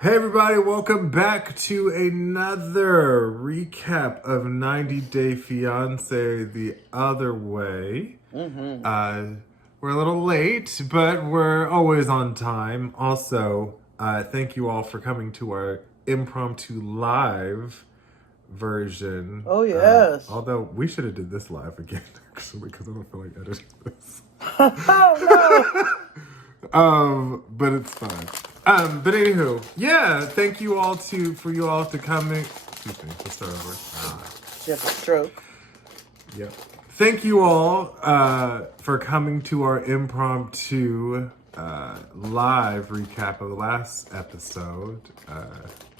Hey everybody, welcome back to another recap of 90 Day Fiance the other way. We're a little late, but we're always on time. Also, thank you all for coming to our impromptu live version. Oh, yes. Although we should have did this live again, actually, because I don't feel like editing this. Oh, But it's fine. But anywho, yeah, thank you all for you all to come in. Excuse me, let's start over. Just a stroke. Yep. Thank you all for coming to our impromptu live recap of the last episode.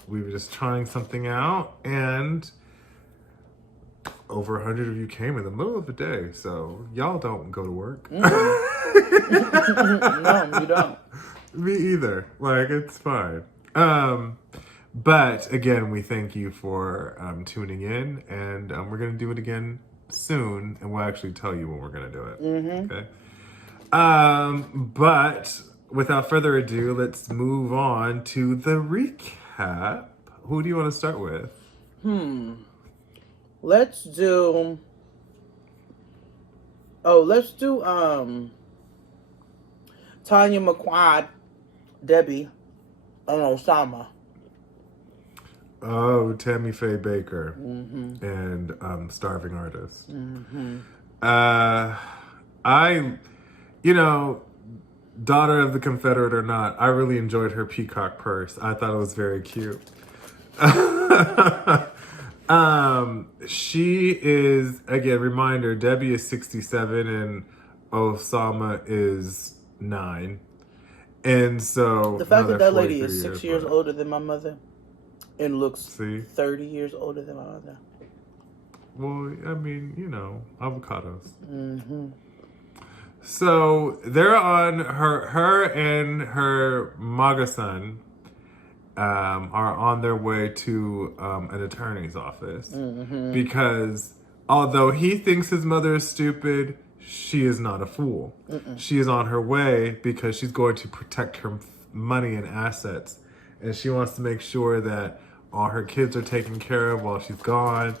We were just trying something out, and over 100 of you came in the middle of the day, so y'all don't go to work. No, you don't. Me either. Like, it's fine. But again, we thank you for tuning in, and we're gonna do it again soon, and we'll actually tell you when we're gonna do it. Okay. But without further ado, let's move on to the recap. Who do you want to start with? Let's do Tanya McQuad, Debbie, and Oussama. Oh, Tammy Faye Baker and Starving Artist. Daughter of the Confederate or not, I really enjoyed her peacock purse. I thought it was very cute. She is, again, reminder, Debbie is 67 and Oussama is 9. And so The fact that lady 43 is 6 years older than my mother and looks 30 years older than my mother. Well, I mean, avocados. So they're on her and her MAGA son are on their way to an attorney's office because although he thinks his mother is stupid, she is not a fool. She is on her way because she's going to protect her money and assets, and she wants to make sure that all her kids are taken care of while she's gone.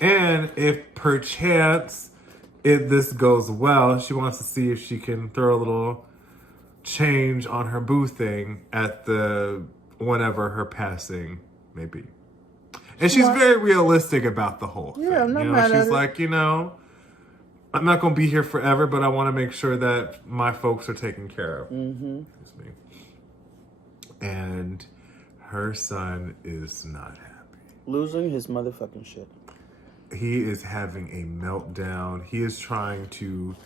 And if perchance this goes well, she wants to see if she can throw a little change on her boo thing at whenever her passing may be. And she's very realistic about the whole thing. Yeah, I'm not mad at she's it. like, I'm not going to be here forever, but I want to make sure that my folks are taken care of. Excuse me. And her son is not happy. Losing his motherfucking shit. He is having a meltdown. He is trying to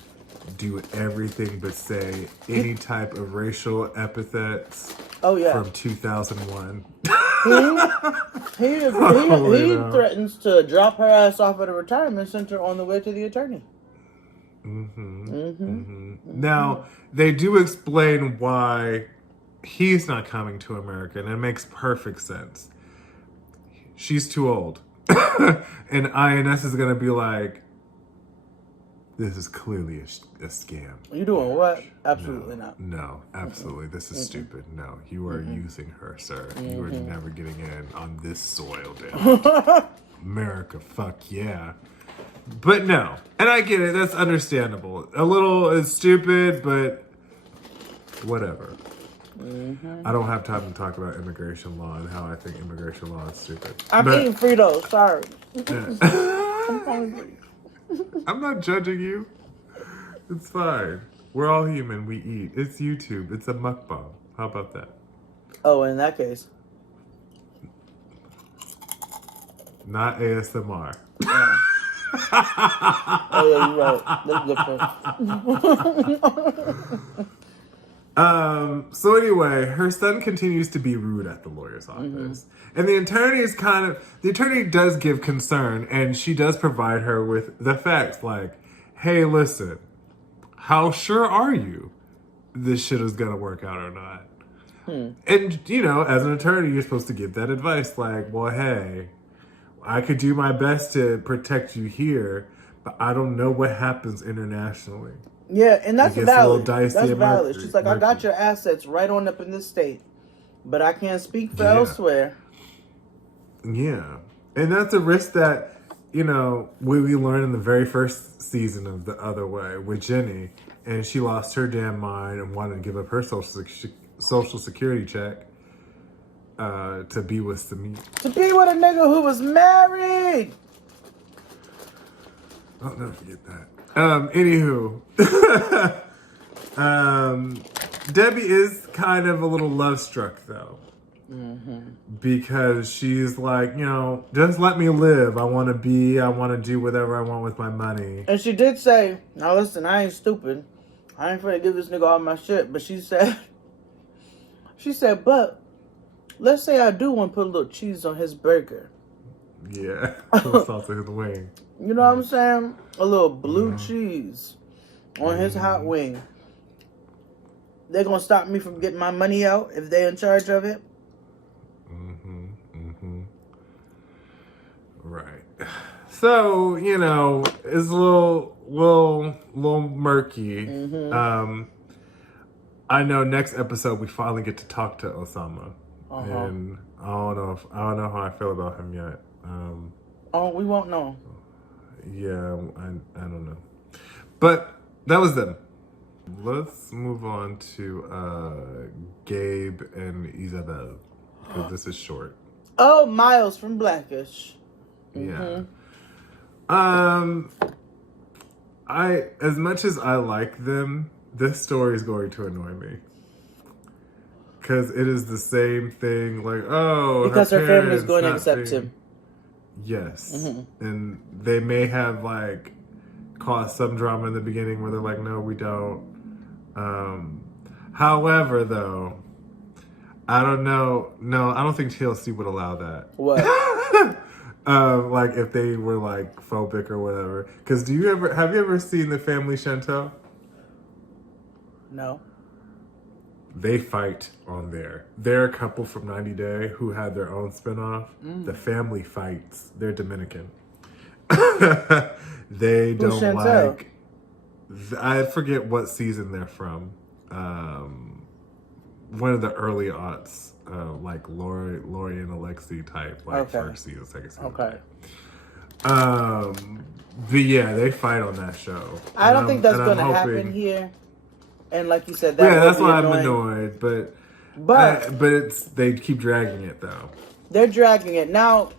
do everything but say any type of racial epithets from 2001. He threatens to drop her ass off at a retirement center on the way to the attorney. Now, they do explain why he's not coming to America, and it makes perfect sense. She's too old. And INS is going to be like, this is clearly a scam. You doing what? Absolutely not. No, absolutely. This is stupid. No, you are using her, sir. You are never getting in on this soil, damn. America, fuck yeah. But no, and I get it. That's understandable. A little stupid, but whatever. I don't have time to talk about immigration law and how I think immigration law is stupid. I'm eating Fritos. Sorry. I'm hungry. I'm not judging you. It's fine. We're all human. We eat. It's YouTube. It's a mukbang. How about that? Oh, in that case. Not ASMR. Yeah. Oh, yeah, you're right. That's different. So anyway, her son continues to be rude at the lawyer's office. And the attorney does give concern, and she does provide her with the facts like, hey, listen, how sure are you this shit is gonna work out or not? And, as an attorney, you're supposed to give that advice like, well, hey, I could do my best to protect you here, but I don't know what happens internationally. Yeah, and that's valid. That's valid. She's like, I got your assets right on up in this state. But I can't speak for Yeah. elsewhere. Yeah. And that's a risk that, we learned in the very first season of The Other Way with Jenny. And she lost her damn mind and wanted to give up her social security check to be with Samit. To be with a nigga who was married. I'll never forget that. Anywho. Debbie is kind of a little love struck though. Because she's like, just let me live. I want to do whatever I want with my money. And she did say, now listen, I ain't stupid. I ain't finna give this nigga all my shit. But she said, but let's say I do want to put a little cheese on his burger. Yeah, a little salt on his wing. You know what I'm saying? A little blue cheese on his hot wing. They're gonna stop me from getting my money out if they're in charge of it. Right. So, it's a little murky. I know next episode we finally get to talk to Oussama. And I don't know how I feel about him yet. We won't know. Yeah, I don't know. But that was them. Let's move on to Gabe and Isabel, because this is short. Oh, Miles from Blackish. Yeah. As much as I like them, this story is going to annoy me. Because it is the same thing, because her family is going to accept him. Yes. And they may have, caused some drama in the beginning where they're like, no, we don't. However, though, I don't know. No, I don't think TLC would allow that. What? If they were phobic or whatever. Because have you ever seen The Family Chantel? No. They fight on there. They're a couple from 90 Day who had their own spinoff. The family fights. They're Dominican. They Who's don't Chantel? I forget what season they're from. One of the early aughts, Lori and Alexi type, first season, second season. Okay. But yeah, they fight on that show. I don't think that's going to happen here. And like you said, that's why I'm annoyed. But they keep dragging it though. They're dragging it now.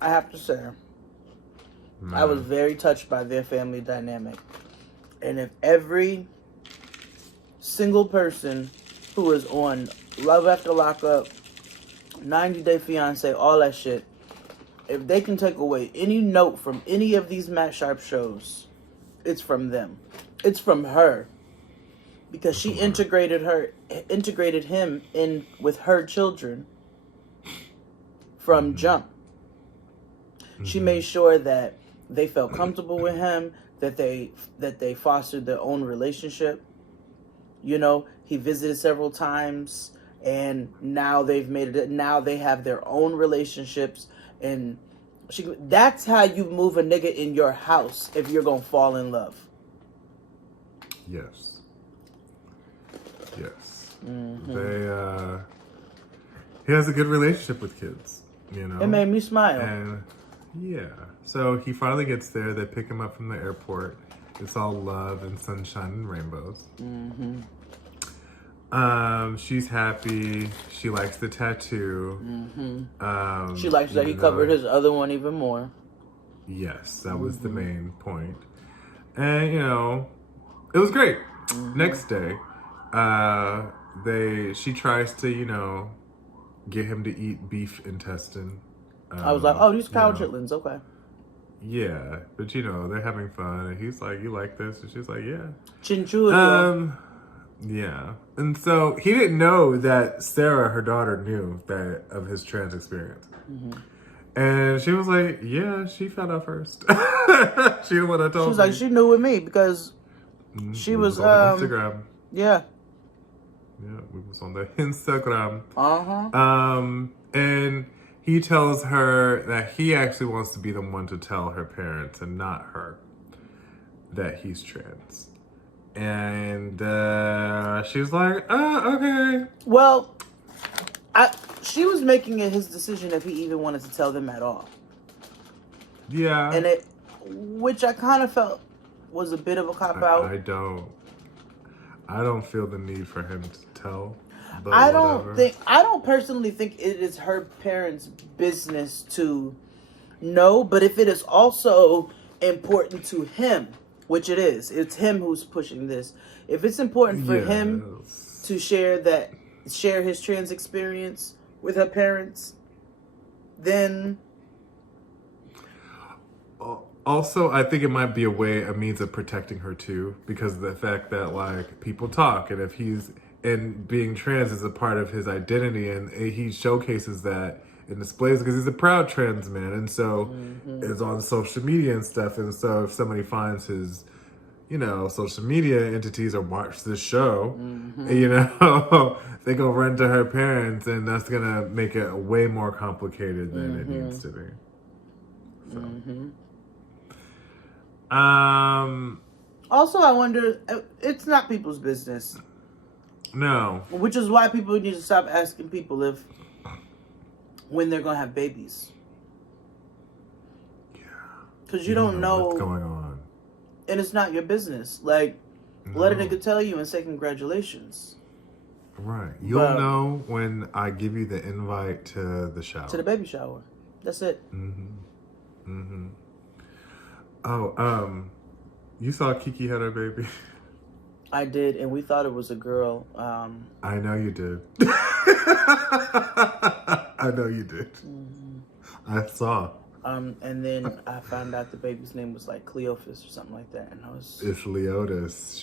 I have to say, I was very touched by their family dynamic, and if every single person who is on Love After Lockup, 90 Day Fiancé, all that shit, if they can take away any note from any of these Matt Sharp shows, it's from them. It's from her. Because she integrated him in with her children from jump. She made sure that they felt comfortable with him, that they fostered their own relationship. He visited several times, and now they've made it. Now they have their own relationships, and that's how you move a nigga in your house if you're gonna fall in love. Yes. He has a good relationship with kids. It made me smile. And yeah, so he finally gets there. They pick him up from the airport. It's all love and sunshine and rainbows. She's happy. She likes the tattoo. She likes that he covered his other one even more. Yes, that was the main point. And it was great. Next day, she tries to get him to eat beef intestine. I was like, oh, these cow chitlins, okay. Yeah, but they're having fun, and he's like, you like this? And she's like, yeah. Chinchullo. Yeah. And so he didn't know that Sarah, her daughter, knew that of his trans experience. And she was like, yeah, she found out first. She the one that told me. She was like, she knew with me because she was on Instagram. Yeah. Yeah, we was on the Instagram. Uh-huh. And he tells her that he actually wants to be the one to tell her parents and not her that he's trans. And she's like, oh, okay. Well, she was making it his decision if he even wanted to tell them at all. Yeah. And which I kind of felt was a bit of a cop-out. I don't feel the need for him to tell. But I whatever. don't personally think it is her parents' business to know, but if it is also important to him, which it's him who's pushing this. If it's important for him to share his trans experience with her parents, then also, I think it might be a means of protecting her too, because of the fact that like people talk, and if being trans is a part of his identity, and he showcases that and displays because he's a proud trans man, and so is on social media and stuff. And so if somebody finds his, social media entities or watch this show, they go run to her parents, and that's gonna make it way more complicated than it needs to be. So. Also, I wonder, it's not people's business. No. Which is why people need to stop asking people when they're going to have babies. Yeah. Because you don't know what's going on. And it's not your business. Like, let a nigga tell you and say congratulations. Right. You'll know when I give you the invite to the shower. To the baby shower. That's it. Oh, you saw Kiki had her baby? I did, and we thought it was a girl. I know you did. I know you did. I saw. And then I found out the baby's name was like Cleophas or something like that, and It's Leotis.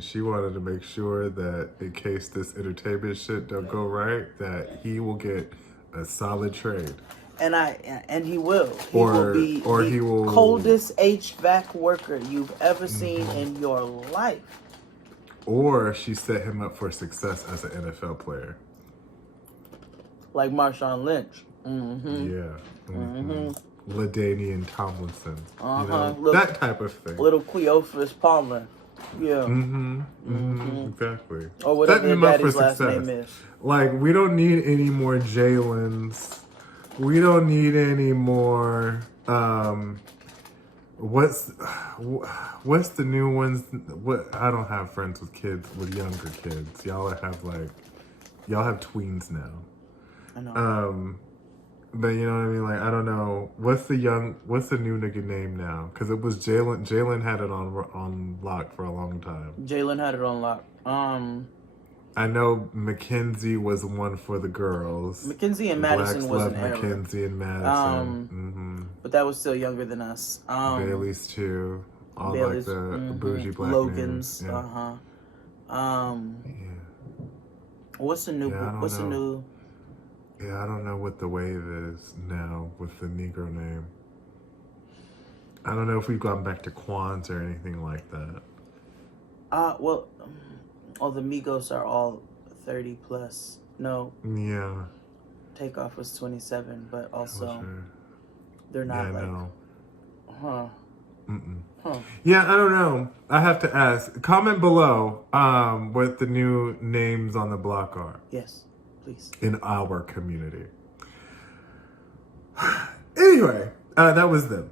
She wanted to make sure that in case this entertainment shit don't go right, that he will get a solid trade. And he will. He will be the coldest HVAC worker you've ever seen in your life. Or she set him up for success as an NFL player. Like Marshawn Lynch. Yeah. LaDainian Tomlinson. That type of thing. Little Cleophas Palmer. Yeah. Exactly. Or whatever their daddy's last name is. Like, we don't need any more Jalen's. We don't need any more. What's the new ones? I don't have friends with younger kids. Y'all have tweens now. I know. But you know what I mean? Like, I don't know. What's the new nigga name now? Because it was Jalen. Jalen had it on lock for a long time. Jalen had it on lock. I know Mackenzie was one for the girls. Mackenzie and Madison was an era. Mackenzie and Madison. But that was still younger than us. Bailey's too. All Bailey's, like the bougie black Logan's. names. Yeah. What's the new? Yeah, I don't know what the wave is now with the Negro name. I don't know if we've gone back to Quans or anything like that. The Migos are all 30 plus. No. Yeah. Takeoff was 27, but also they're not Yeah, I don't know. I have to ask. Comment below what the new names on the block are. Yes, please. In our community. Anyway, that was them.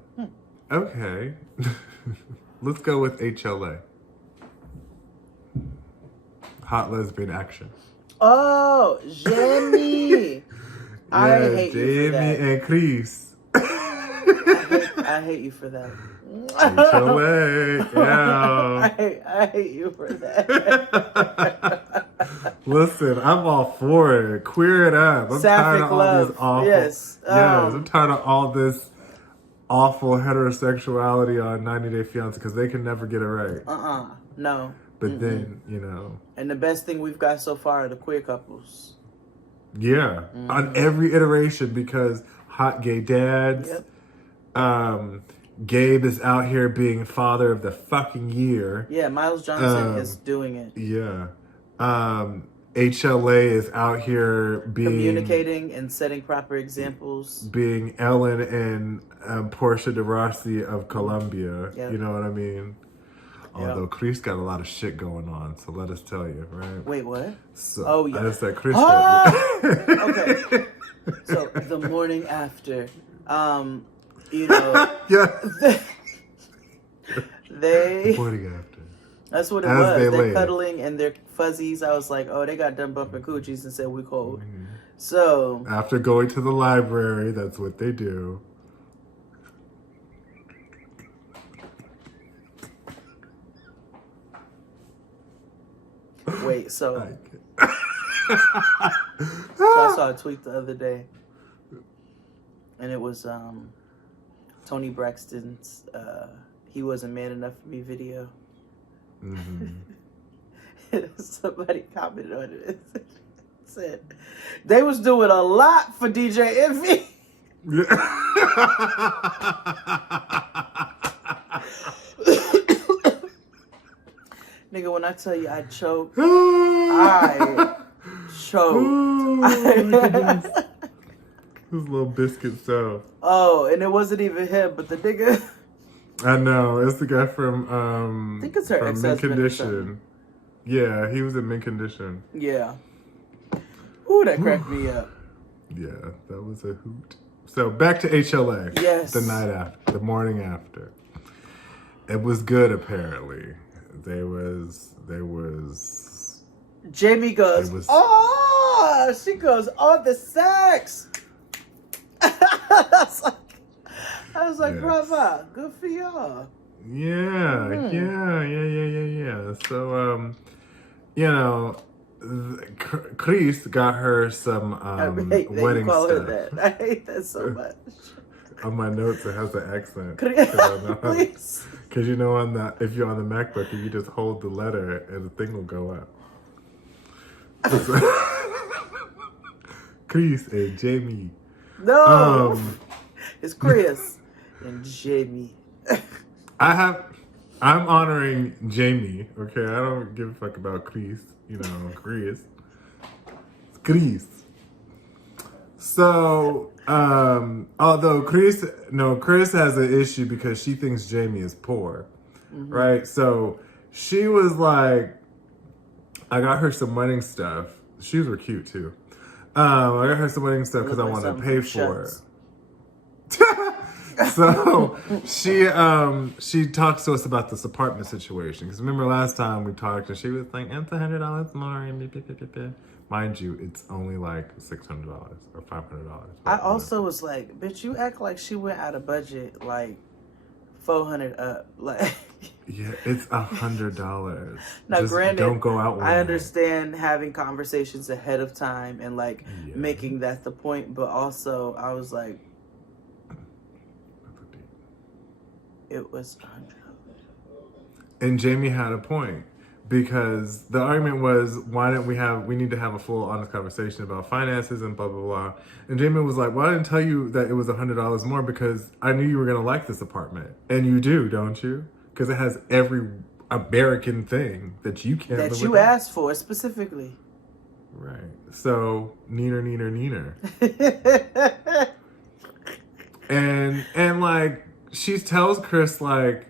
Okay. Let's go with HLA. Hot lesbian action. Oh, Jeymi. I hate you for that. Jeymi and Kris. I hate you for that. HLA. Yeah. I hate you for that. Listen, I'm all for it. Queer it up. I'm tired of all this awful. Yes. I'm tired of all this awful heterosexuality on 90 Day Fiancé because they can never get it right. No. But then, And the best thing we've got so far are the queer couples. Yeah. On every iteration because hot gay dads. Yep. Gabe is out here being father of the fucking year. Yeah, Miles Johnson is doing it. Yeah. HLA is out here communicating and setting proper examples. Being Ellen and Portia de Rossi of Colombia. Yep. You know what I mean? Although Kris got a lot of shit going on, so let us tell you, right? Wait, what? So, oh, yeah. I just said Kris. Okay. So, the morning after, you know. Yeah. The morning after. That's what it was. They're cuddling and they're fuzzies. I was like, oh, they got done bumping coochies and said we cold. Mm-hmm. So. After going to the library, that's what they do. Wait, so I saw a tweet the other day, and it was Tony Braxton's "He Wasn't Man Enough for Me" video. Mm-hmm. Somebody commented on it and said they was doing a lot for DJ Envy. Nigga, when I tell you I choked, I choked. This little biscuit stuff. Oh, and it wasn't even him, but the nigga. I know, it's the guy from I think it's her ex-husband. Mint Condition. Yeah, he was in Mint Condition. Yeah. Ooh, that cracked me up. Yeah, that was a hoot. So back to HLA. Yes. The night after, the morning after. It was good, apparently. There was. Jeymi goes, she goes, the sex. I was like, yes. Brava, good for y'all. Yeah, yeah. So, you know, Kris got her some wedding call stuff. Her that. I hate that so much. On my notes, it has the accent. Please. Because you know, if you're on the MacBook, you just hold the letter and the thing will go up. Kris and Jeymi. No, it's Kris and Jeymi. I'm honoring Jeymi. Okay, I don't give a fuck about Kris. You know, Kris. So, although Kris has an issue because she thinks Jeymi is poor, right? So she was like, I got her some wedding stuff. Shoes were cute too. I got her some wedding stuff because I wanted to pay for it. So she talks to us about this apartment situation. Because remember last time we talked and she was like, it's $100 more. Mind you, it's only like $600 or $500. I also was like, bitch, you act like she went out of budget like $400 up. Like, yeah, it's $100. Now, just granted, don't go out. I understand having conversations ahead of time and like making that the point, but also I was like, it was $100. And Jeymi had a point. Because the argument was, we need to have a full, honest conversation about finances and blah, blah, blah. And Jeymi was like, well, I didn't tell you that it was $100 more because I knew you were going to like this apartment. And you do, don't you? Because it has every American thing that you can't live without. That you asked for specifically. Right. So, neener. and like, she tells Kris, like,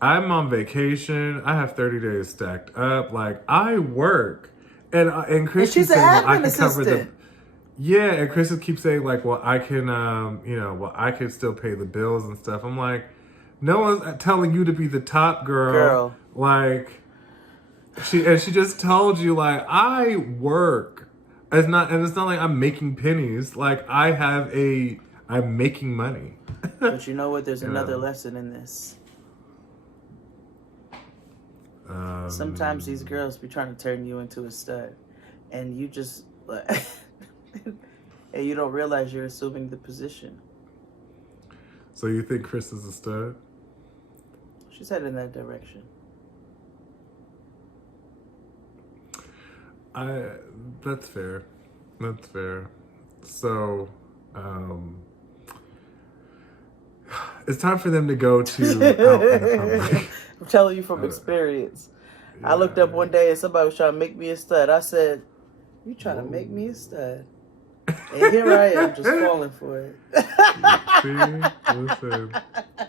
I'm on vacation. I have 30 days stacked up. Like, I work. And Kris keeps saying, well, I can cover the... Yeah, and Kris keeps saying, like, well, I can, I can still pay the bills and stuff. I'm like, no one's telling you to be the top girl. Like, she just told you, like, I work. It's not like I'm making pennies. Like, I'm making money. But you know what? There's another lesson in this. Sometimes these girls be trying to turn you into a stud, and you just and you don't realize you're assuming the position. So you think Kris is a stud? She's headed in that direction. That's fair. So, it's time for them to go to out in the public. I'm telling you from experience. Yeah. I looked up one day and somebody was trying to make me a stud. I said, you trying to make me a stud? And here I am just falling for it. See? Listen.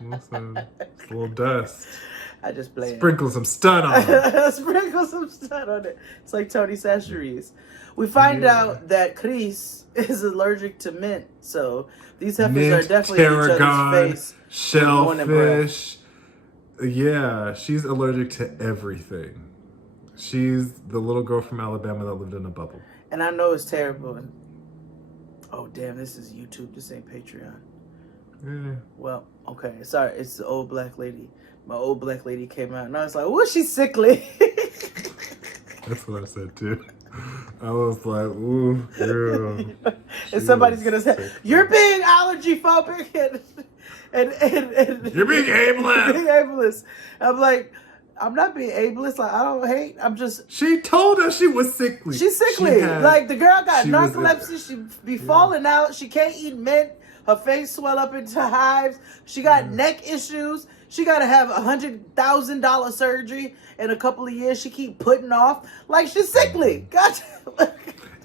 It's a little dust. I just play Sprinkle some stun on it. Sprinkle some stun on it. It's like Tony Chachere's. We find out that Kris is allergic to mint, so these heifers mint, are definitely in each other's face. Shellfish. Yeah, she's allergic to everything. She's the little girl from Alabama that lived in a bubble. And I know it's terrible. Oh, damn, this is YouTube. This ain't Patreon. Yeah. Well, okay. Sorry, it's the old black lady. My old black lady came out, and I was like, "Oh, she's sickly." That's what I said too. I was like, "Ooh, girl." And somebody's gonna say, "You're being allergy phobic," and you're being ableist. Being ableist. I'm like, I'm not being ableist. Like, I don't hate. I'm just. She told us she was sickly. She's sickly. Like, the girl got narcolepsy. She be falling out. She can't eat mint. Her face swell up into hives. She got neck issues. She got to have $100,000 surgery in a couple of years. She keep putting off. Like, she's sickly. Gotcha.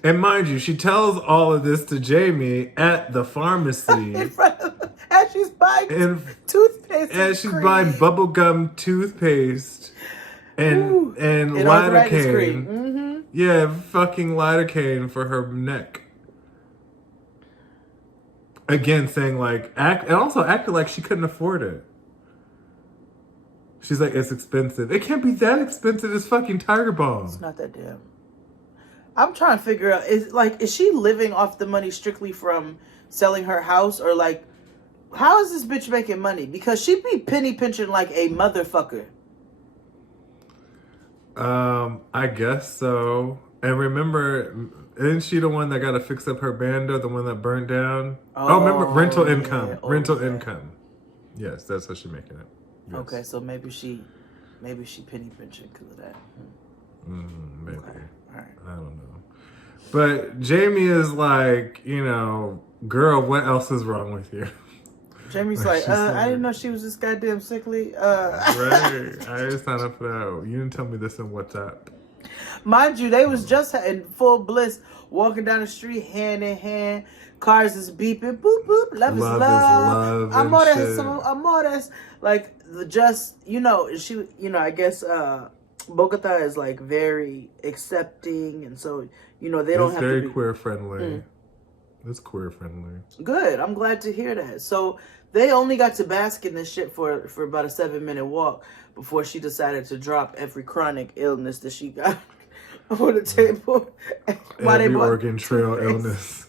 And mind you, she tells all of this to Jeymi at the pharmacy. In front of her. And she's buying toothpaste. And she's buying bubblegum toothpaste and lidocaine. Mm-hmm. Yeah, fucking lidocaine for her neck. Again, saying like, and also acted like she couldn't afford it. She's like, it's expensive. It can't be that expensive as fucking Tiger Balm. It's not that damn. I'm trying to figure out, is she living off the money strictly from selling her house, or like, how is this bitch making money? Because she be penny pinching like a motherfucker. I guess so. And remember, isn't she the one that got to fix up her bando, the one that burned down? Oh, remember, rental income. Yeah. Rental income. Yes, that's how she's making it. Yes. Okay, so maybe she penny pinching because of that. Maybe. Okay. All right. I don't know. But Jeymi is like, girl, what else is wrong with you? Jeymi's like, I didn't know she was this goddamn sickly. Right. I just signed up for that. You didn't tell me this in WhatsApp. Mind you, they was just in full bliss, walking down the street hand in hand. Cars is beeping, boop boop. Love is love. Amores. Like she, I guess Bogota is like very accepting, and so they don't have to be. It's very queer friendly. It's queer friendly. Good. I'm glad to hear that. So they only got to bask in this shit for about a 7-minute walk before she decided to drop every chronic illness that she got on the table. Every Oregon Trail illness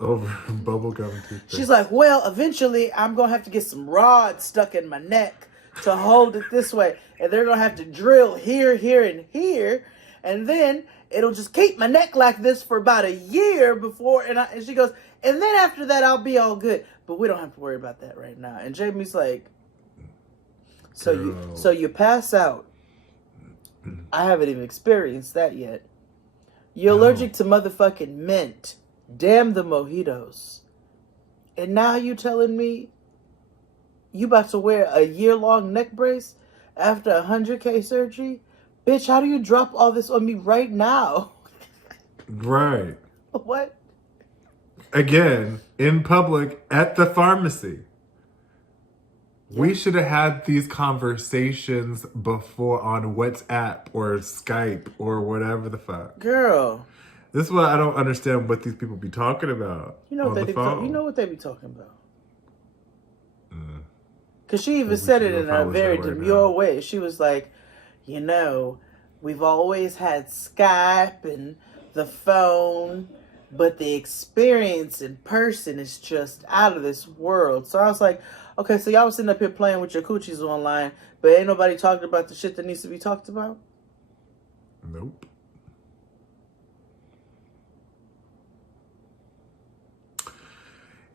over bubblegum toothpaste. She's like, well, eventually I'm going to have to get some rods stuck in my neck to hold it this way. And they're going to have to drill here, here, and here. And then it'll just keep my neck like this for about a year before. And she goes, and then after that, I'll be all good. But we don't have to worry about that right now. And Jeymi's like, so you pass out. I haven't even experienced that yet. You're allergic to motherfucking mint. Damn the mojitos. And now you telling me you about to wear a year-long neck brace after 100K surgery? Bitch, how do you drop all this on me right now? Right. What? Again, in public, at the pharmacy. Yeah. We should have had these conversations before on WhatsApp or Skype or whatever the fuck. Girl. This is why I don't understand what these people be talking about. You know what they be talking about. Because she even said it in a very demure way. She was like, we've always had Skype and the phone, but the experience in person is just out of this world. So I was like, okay, so y'all was sitting up here playing with your coochies online, but ain't nobody talking about the shit that needs to be talked about? Nope.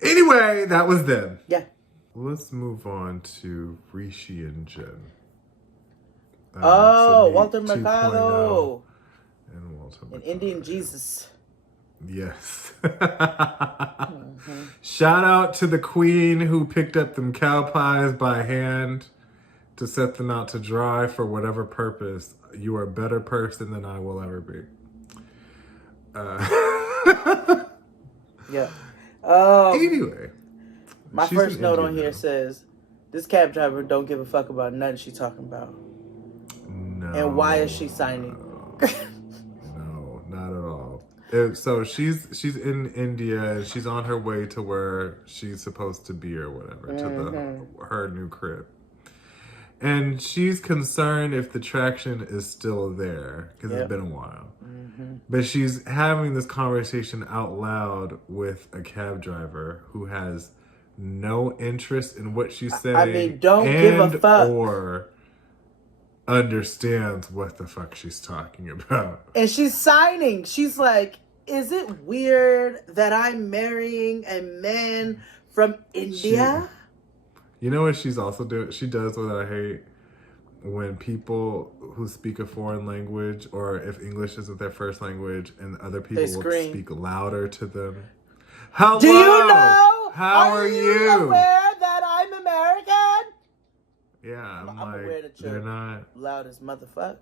Anyway, that was them. Yeah. Let's move on to Rishi and Jen. Walter Mercado. And Walter Mercado. And Indian Jesus. Yes. Shout out to the queen who picked up them cow pies by hand to set them out to dry for whatever purpose. You are a better person than I will ever be. Yeah. Anyway. My first note on here says, This cab driver don't give a fuck about nothing she's talking about. No. And why is she signing? No, not at all. So she's in India and she's on her way to where she's supposed to be or whatever, to her new crib. And she's concerned if the traction is still there because it's been a while. But she's having this conversation out loud with a cab driver who has no interest in what she's saying. I mean, don't give a fuck. Or understands what the fuck she's talking about. And she's signing. She's like, is it weird that I'm marrying a man from India? You know what she's also doing? She does what I hate. When people who speak a foreign language, or if English isn't their first language, and other people will speak louder to them. Hello! Do you know? How are you? Aware that I'm American? Yeah, I'm aware like, that they're you're not loud as motherfucker.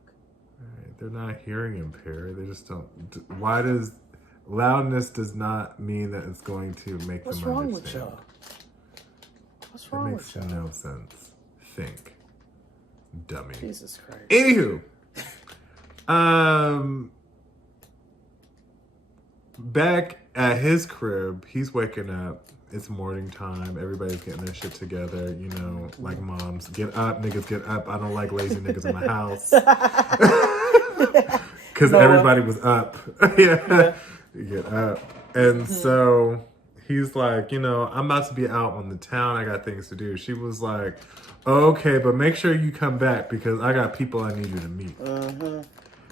They're not hearing impaired. They just don't. Why does loudness does not mean that it's going to make What's them wrong understand? with y'all? What's wrong with y'all? It makes no sense. Think. Dummy. Jesus Christ. Anywho, back at his crib, he's waking up. It's morning time. Everybody's getting their shit together. You know, like moms, get up, niggas, get up. I don't like lazy niggas in my house. Because everybody was up. Yeah. Get up. And so he's like, you know, I'm about to be out on the town. I got things to do. She was like, okay, but make sure you come back because I got people I need you to meet.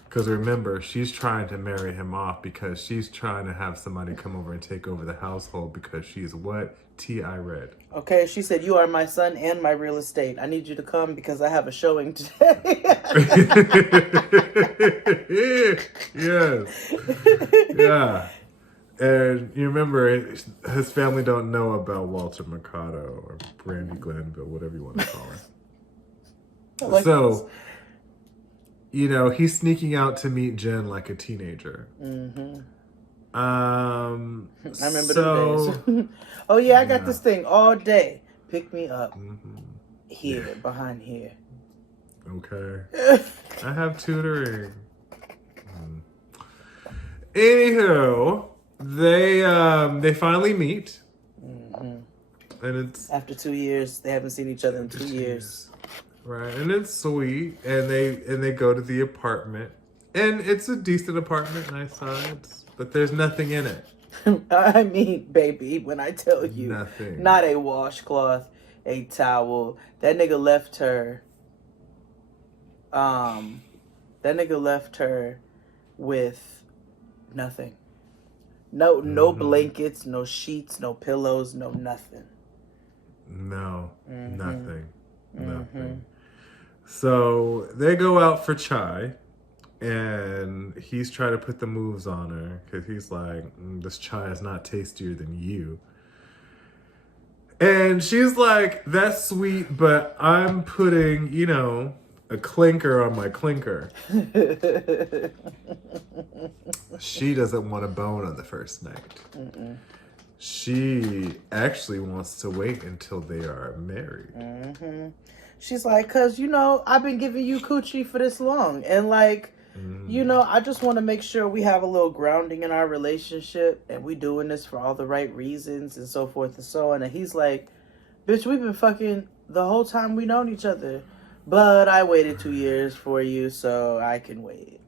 Because remember, she's trying to marry him off because she's trying to have somebody come over and take over the household because she's what? T.I. Read. Okay, she said, you are my son and my real estate. I need you to come because I have a showing today. Yes. Yeah. And you remember, his family don't know about Walter Mercado or Brandy Glanville, whatever you want to call her. Like so, this. You know, he's sneaking out to meet Jen like a teenager. I remember those days. Oh, yeah, I got this thing all day. Pick me up here, behind here. Okay. I have tutoring. Anywho, they finally meet. And it's after 2 years. They haven't seen each other in 2 years. Right, and it's sweet, and they go to the apartment, and it's a decent apartment, nice size, but there's nothing in it. I mean, baby, when I tell you, nothing. Not a washcloth, a towel. That nigga left her. That nigga left her with nothing. No blankets, no sheets, no pillows, no nothing. No, nothing. Nothing. So they go out for chai, and he's trying to put the moves on her because he's like, this chai is not tastier than you. And she's like, that's sweet, but I'm putting, you know, a clinker on my clinker. She doesn't want a bone on the first night. She actually wants to wait until they are married. She's like, cause, you know, I've been giving you coochie for this long. And like, you know, I just want to make sure we have a little grounding in our relationship. And we doing this for all the right reasons and so forth and so on. And he's like, bitch, we've been fucking the whole time we known each other. But I waited 2 years for you, so I can wait.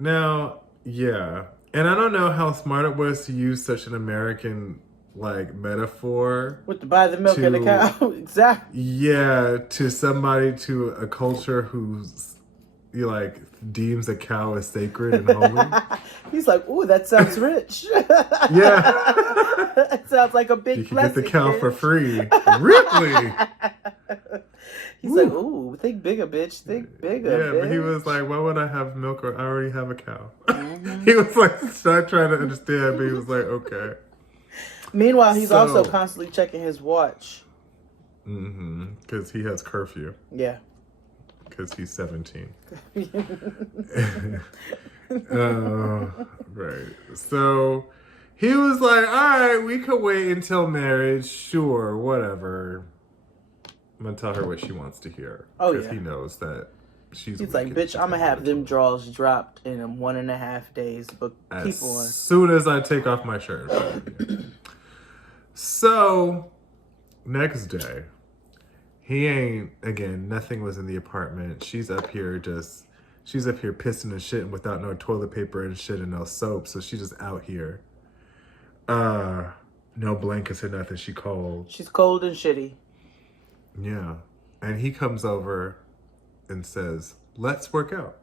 Now, yeah. And I don't know how smart it was to use such an American, like, metaphor. With the buy the milk and the cow. Exactly. Yeah, to somebody, to a culture who's, you like, deems a cow as sacred and holy. He's like, ooh, that sounds rich. Yeah. It sounds like a big blessing. You can get the cow for free. Really? He's like, ooh, think bigger, bitch. Think bigger, bitch. But he was like, why would I have milk? Or I already have a cow. He was like, not trying to understand, but he was like, okay. Meanwhile, he's also constantly checking his watch. Because he has curfew. Yeah. Because he's 17. Right. So he was like, all right, we could wait until marriage. Sure, whatever. I'm gonna tell her what she wants to hear. Oh, because yeah. he knows that she's. He's like, bitch, I'm gonna have them draws dropped in 1.5 days. But keep on. As soon as I take off my shirt. So, next day, he ain't, again, nothing was in the apartment. She's up here pissing and shitting without no toilet paper and shit and no soap. So she's just out here. No blankets or nothing. She cold. She's cold and shitty. Yeah. And he comes over and says, let's work out.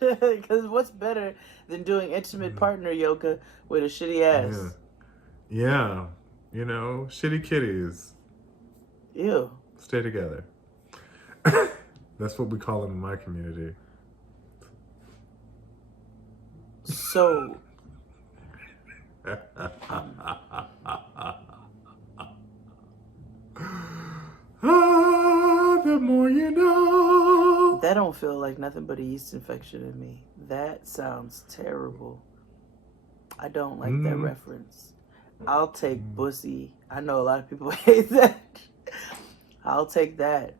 Because what's better than doing intimate partner yoga with a shitty ass? Yeah. You know, shitty kitties. Ew. Stay together. That's what we call them in my community. So... the more you know. That don't feel like nothing but a yeast infection to me. That sounds terrible. I don't like that reference. I'll take bussy. I know a lot of people hate that. I'll take that.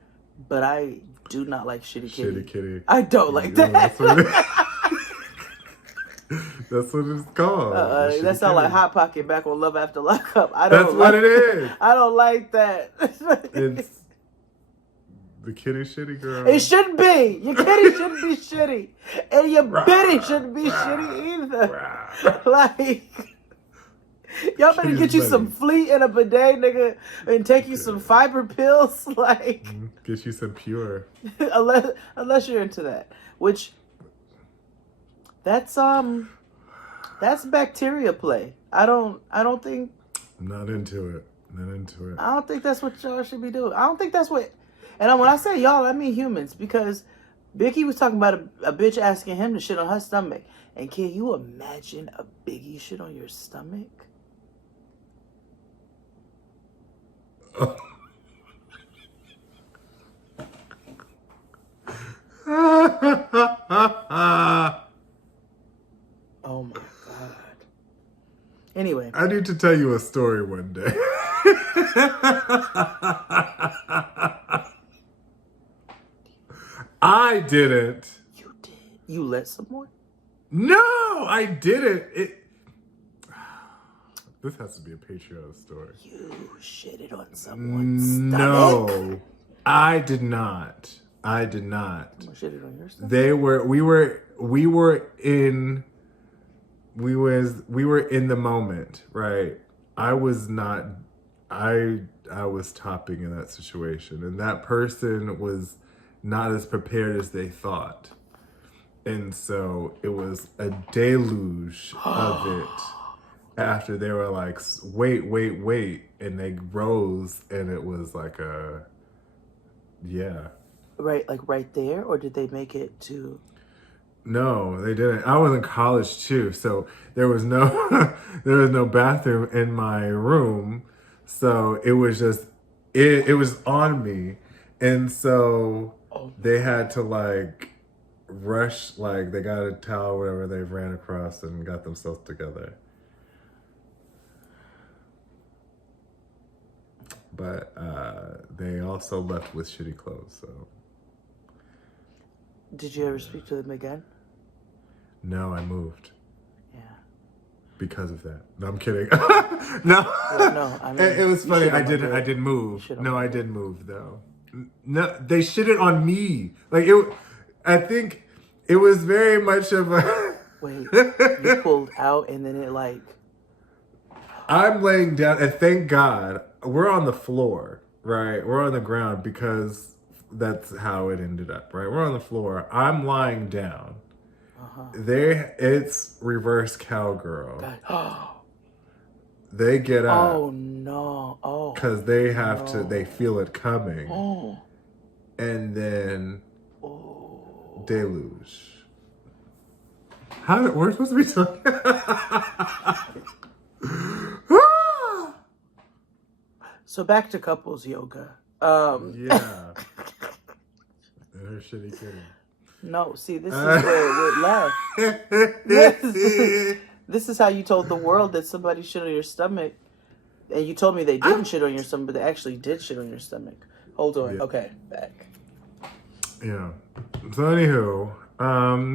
But I do not like shitty kitty. Shitty kitty. I don't like that. That's what it's called. That sounds like Hot Pocket back on Love After Lockup. That's what it is. I don't like that. It's the kitty shitty girl. It shouldn't be. Your kitty shouldn't be shitty. And your bitty shouldn't be shitty either. Like, y'all better get you some Fleet and a bidet, nigga, and take you some fiber pills. Like, get you some Pure. unless you're into that. Which, that's bacteria play. I don't think. I'm not into it. I don't think that's what y'all should be doing. I don't think that's what. And when I say y'all, I mean humans, because Biggie was talking about a bitch asking him to shit on her stomach. And can you imagine a Biggie shit on your stomach? Oh my God. Anyway. I need to tell you a story one day. I didn't. You did. You let someone? No, I didn't. This has to be a Patreon story. You shitted on someone's stomach? No, I did not. Someone shitted on your stomach? We were in the moment, right? I was topping in that situation, and that person was not as prepared as they thought. And so it was a deluge of it after they were like, wait. And they rose, and it was like yeah. Right, like right there? Or did they make it to... No, they didn't. I was in college too, so there was no bathroom in my room. So it was just it was on me. And so they had to like rush, like they got a towel, whatever, they ran across and got themselves together. But they also left with shitty clothes, so. Did you ever speak to them again? No, I moved. Yeah. Because of that. No, I'm kidding. No. Well, no, I mean, it was funny. I didn't move. No, I did move though. No, they shitted on me. Like I think it was very much of a. Wait, you pulled out and then it like. I'm laying down, and thank God we're on the floor, right? We're on the ground because that's how it ended up, right? We're on the floor. I'm lying down. It's reverse cowgirl. They get up. Oh no! Oh, because they have to. They feel it coming. Oh. And then deluge. We're supposed to be talking. So back to couples yoga. Yeah. And her shitty kitty. No, see, this is where it went left. This is how you told the world that somebody shit on your stomach. And you told me they didn't shit on your stomach, but they actually did shit on your stomach. Hold on. Yeah. Okay, back. Yeah. So anywho,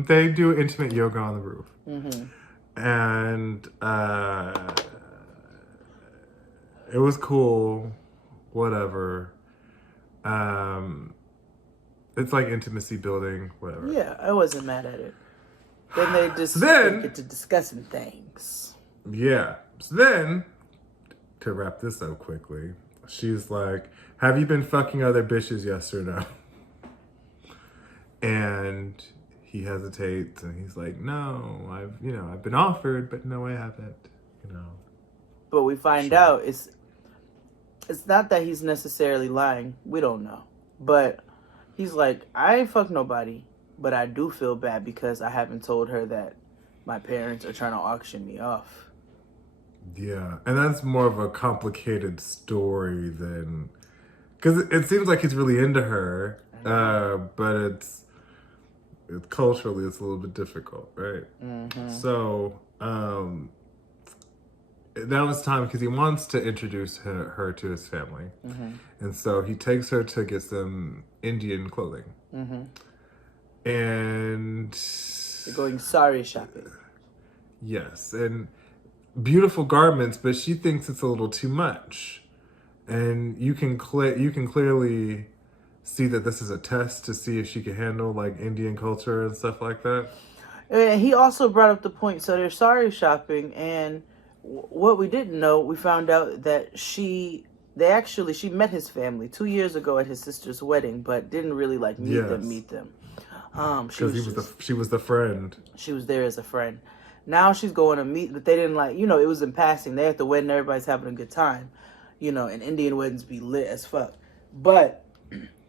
they do intimate yoga on the roof. And it was cool. Whatever. It's like intimacy building, whatever. Yeah, I wasn't mad at it. Then they just get to discussing things. Yeah. So then, to wrap this up quickly, she's like, have you been fucking other bitches, yes or no? And he hesitates and he's like, no, I've been offered, but no, I haven't, But we find out it's not that he's necessarily lying. We don't know. But he's like, I ain't fucked nobody, but I do feel bad because I haven't told her that my parents are trying to auction me off. Yeah, and that's more of a complicated story than... Because it seems like he's really into her, but it's culturally, it's a little bit difficult, right? So, now it's time because he wants to introduce her to his family. And so he takes her to get some Indian clothing. And... They're going sari shopping. Yes, and beautiful garments, but she thinks it's a little too much. And you can clearly see that this is a test to see if she can handle like Indian culture and stuff like that. And he also brought up the point, so they're sari shopping, and what we didn't know, we found out that she met his family 2 years ago at his sister's wedding, but didn't really like meet them. Because she was the friend. She was there as a friend. Now she's going to meet, but they didn't it was in passing. They at the wedding, everybody's having a good time. And Indian weddings be lit as fuck. But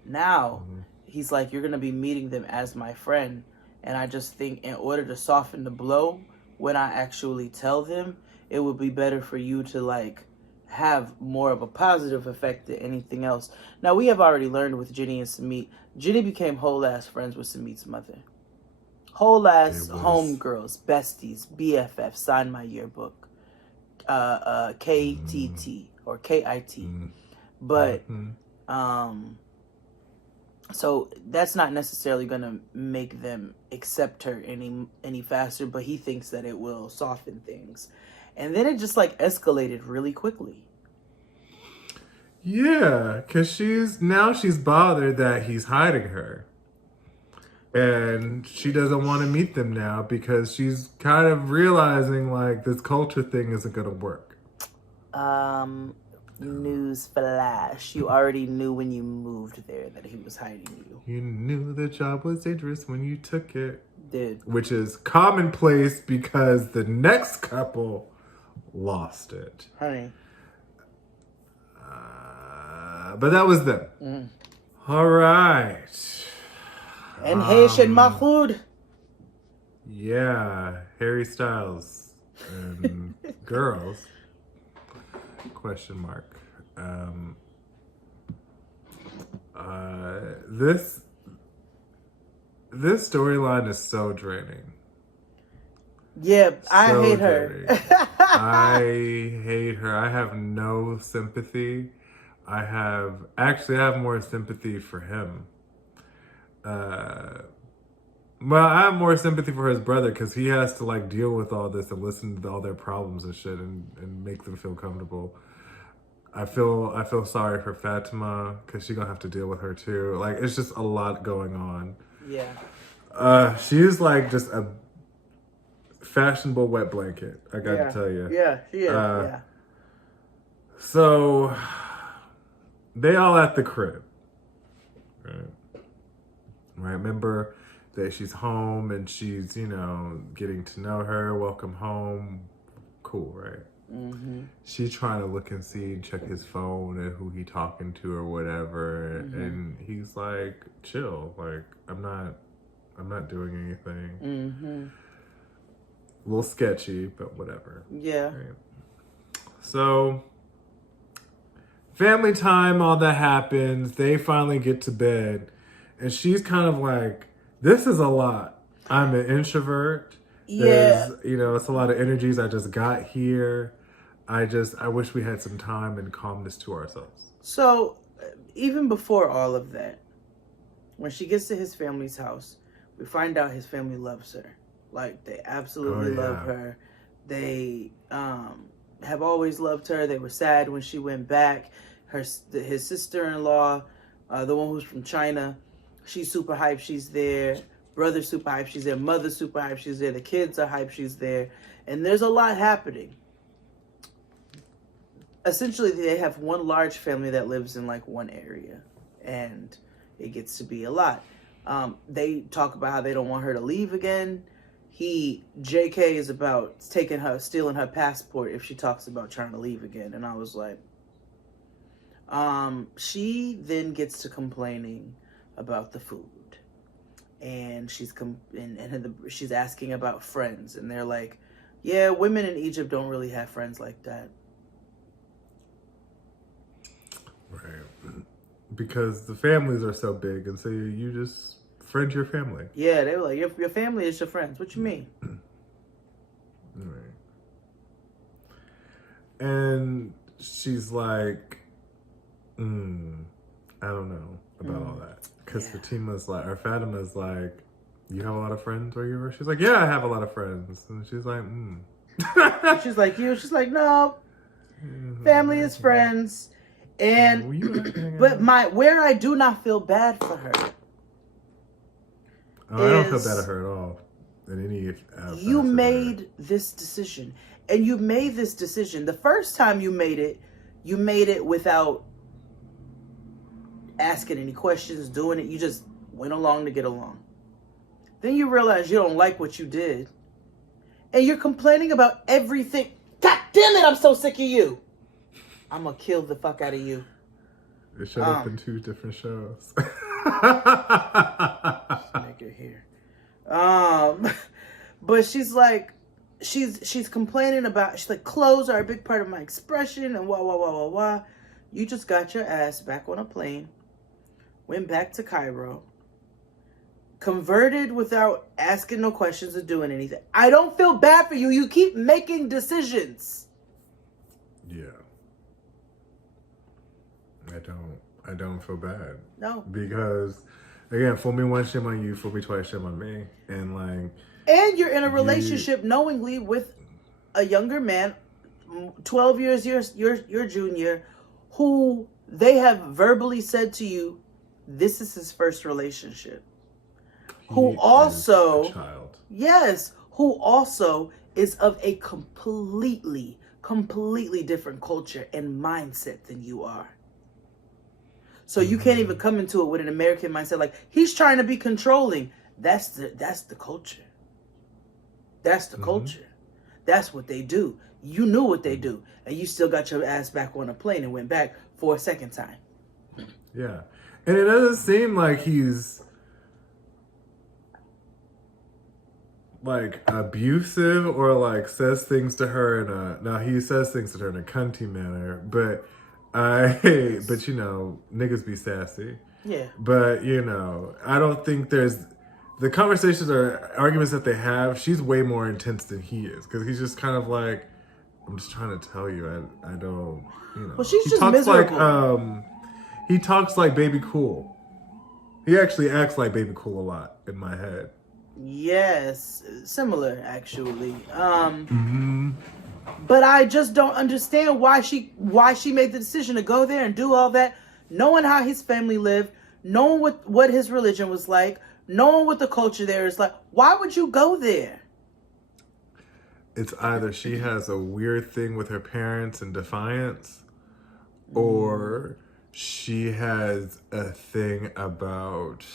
now he's like, you're going to be meeting them as my friend. And I just think in order to soften the blow, when I actually tell them, it would be better for you to like have more of a positive effect than anything else. Now, we have already learned with Ginny and Samit. Ginny became whole ass friends with Samit's mother. Whole ass homegirls, besties, BFF, signed my yearbook. KTT or KIT. But so that's not necessarily gonna make them accept her any faster, but he thinks that it will soften things. And then it just like escalated really quickly. Yeah, because she's bothered that he's hiding her. And she doesn't want to meet them now because she's kind of realizing like this culture thing isn't going to work. News flash. You already knew when you moved there that he was hiding you. You knew the job was dangerous when you took it. Dude. Which is commonplace because the next couple lost it. Honey. But that was them. All right. And Haitian Mahmoud. Yeah. Harry Styles and girls. Question mark. This storyline is so draining. Yeah, I hate her. I hate her. I have no sympathy. I have more sympathy for him. Well, I have more sympathy for his brother because he has to like deal with all this and listen to all their problems and shit and make them feel comfortable. I feel sorry for Fatima because she's gonna have to deal with her too. Like it's just a lot going on. Yeah. She's like just a fashionable wet blanket. I gotta tell you. Yeah, she is. Yeah. So they all at the crib. Right. Remember that she's home and she's, getting to know her. Welcome home. Cool, right? She's trying to look and see, check his phone and who he talking to or whatever. And he's like, chill. Like, I'm not doing anything. A little sketchy, but whatever. Yeah. Right. So, family time, all that happens. They finally get to bed. And she's kind of like, this is a lot. I'm an introvert. Yeah. There's, it's a lot of energies I just got here. I wish we had some time and calmness to ourselves. So, even before all of that, when she gets to his family's house, we find out his family loves her. Like, they absolutely love her. They have always loved her. They were sad when she went back. His sister-in-law, the one who's from China, she's super hyped. She's there. Brother's super hyped. She's there. Mother's super hyped. She's there. The kids are hyped. She's there. And there's a lot happening. Essentially, they have one large family that lives in like one area, and it gets to be a lot. They talk about how they don't want her to leave again. JK is about stealing her passport if she talks about trying to leave again. And I was like, she then gets to complaining about the food, and she's asking about friends, and they're like, yeah, women in Egypt don't really have friends like that. Right. Because the families are so big, and so you just friend your family. Yeah, they were like, your family is your friends. What you mean? Right. And she's like, I don't know about all that. Because Fatima's like, or Fatima's like, you have a lot of friends where you were? She's like, yeah, I have a lot of friends. And she's like, She's like, you? She's like, no. Family is friends. And but where I do not feel bad for her. I don't feel bad at her at all. In any you made this decision, and you made this decision. The first time you made it without asking any questions, doing it. You just went along to get along. Then you realize you don't like what you did, and you're complaining about everything. God damn it! I'm so sick of you. I'm gonna kill the fuck out of you. It showed up in 2 different shows. Just make it here. But she's like, she's complaining about. She's like, clothes are a big part of my expression, and wah. You just got your ass back on a plane, went back to Cairo, converted without asking no questions or doing anything. I don't feel bad for you. You keep making decisions. Yeah. I don't feel bad. No. Because, again, fool me once, shame on you. Fool me twice, shame on me. And, like... And you're in a relationship knowingly with a younger man, 12 years your junior, who they have verbally said to you, this is his first relationship. Who also... child. Yes. Who also is of a completely different culture and mindset than you are. So you can't even come into it with an American mindset like he's trying to be controlling. That's the culture. That's the culture. That's what they do. You knew what they do, and you still got your ass back on a plane and went back for a second time. Yeah, and it doesn't seem like he's like abusive or like says things to her in a. Now he says things to her in a cunty manner, but. But you know, niggas be sassy. Yeah. But you know, I don't think there's the conversations or arguments that they have. She's way more intense than he is because he's just kind of like, I'm just trying to tell you, I don't, you know. Well, she's just miserable. Like, he talks like Baby Cool. He actually acts like Baby Cool a lot in my head. Yes, similar actually. But I just don't understand why she made the decision to go there and do all that, knowing how his family lived, knowing what his religion was like, knowing what the culture there is like. Why would you go there? It's either she has a weird thing with her parents and defiance, or she has a thing about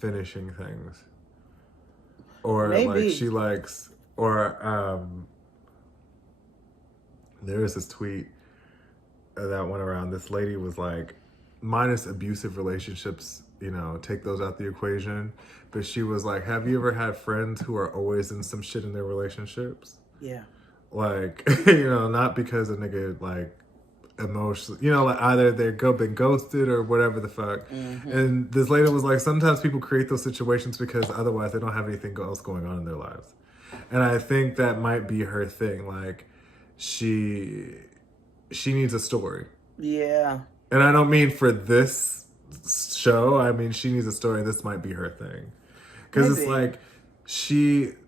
finishing things. Or maybe. Like she likes, or there was this tweet that went around. This lady was like, minus abusive relationships, you know, take those out the equation. But she was like, have you ever had friends who are always in some shit in their relationships? Yeah. Like, you know, not because a nigga, like, emotionally, you know, like either they've been ghosted or whatever the fuck. And this lady was like, sometimes people create those situations because otherwise they don't have anything else going on in their lives. And I think that might be her thing. Like, she needs a story. Yeah. And I don't mean for this show. I mean, she needs a story. This might be her thing. Because it's like,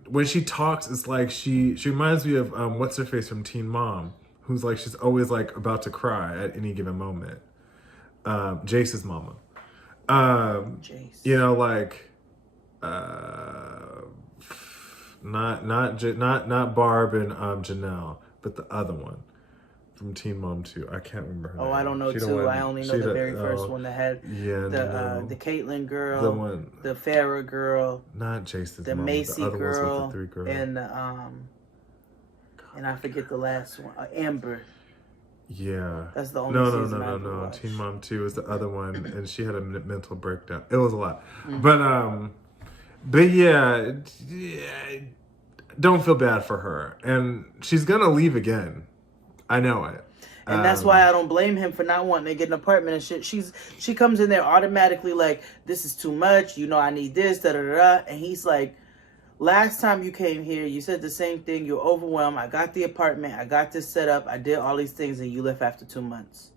when she talks, it's like she reminds me of, what's her face from Teen Mom, who's like, she's always like about to cry at any given moment. Jace's mama. Jace. You know, like, not Barb and Janelle, but the other one. From Teen Mom 2. I can't remember her name. I don't know too. I only know the very first one that had the Caitlyn girl, the one, the Farrah girl, not Jason's the mom, Macy the other girl, with the 3 girls. and I forget the last one, Amber. Yeah, that's the only season I no. watched. Teen Mom 2 is the other one, and she had a mental breakdown. It was a lot, but yeah, don't feel bad for her, and she's gonna leave again. I know it. And that's why I don't blame him for not wanting to get an apartment and shit. She comes in there automatically like, this is too much. You know, I need this, da-da-da-da. And he's like, last time you came here, you said the same thing. You're overwhelmed. I got the apartment. I got this set up. I did all these things and you left after 2 months.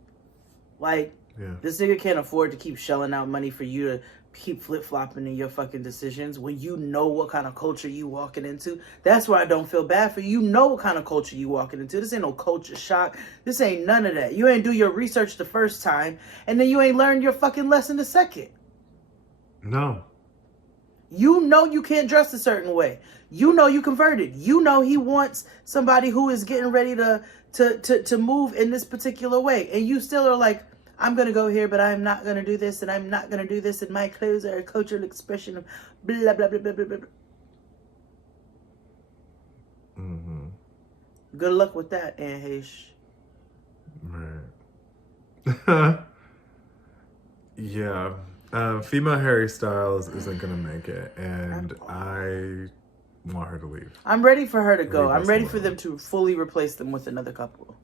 Like, this nigga can't afford to keep shelling out money for you to keep flip-flopping in your fucking decisions when you know what kind of culture you walking into. That's why I don't feel bad for you. You know what kind of culture you walking into. This ain't no culture shock. This ain't none of that. You ain't do your research the first time, and then you ain't learned your fucking lesson the second. No. You know you can't dress a certain way. You know you converted. You know he wants somebody who is getting ready to move in this particular way. And you still are like, I'm going to go here, but I'm not going to do this, and I'm not going to do this, and my clothes are a cultural expression of blah, blah, blah, blah, blah, blah. Mm-hmm. Good luck with that, Aunt Heish. Right. Yeah. Female Harry Styles isn't going to make it, and I want her to leave. I'm ready for her to go. I'm ready for them to fully replace them with another couple.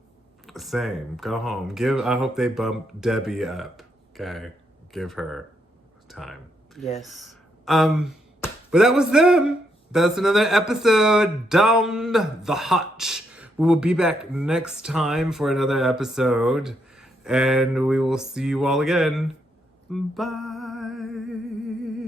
Same. Go home. I hope they bump Debbie up. Okay. Give her time. Yes. But that was them. That's another episode down the hatch. We will be back next time for another episode. And we will see you all again. Bye.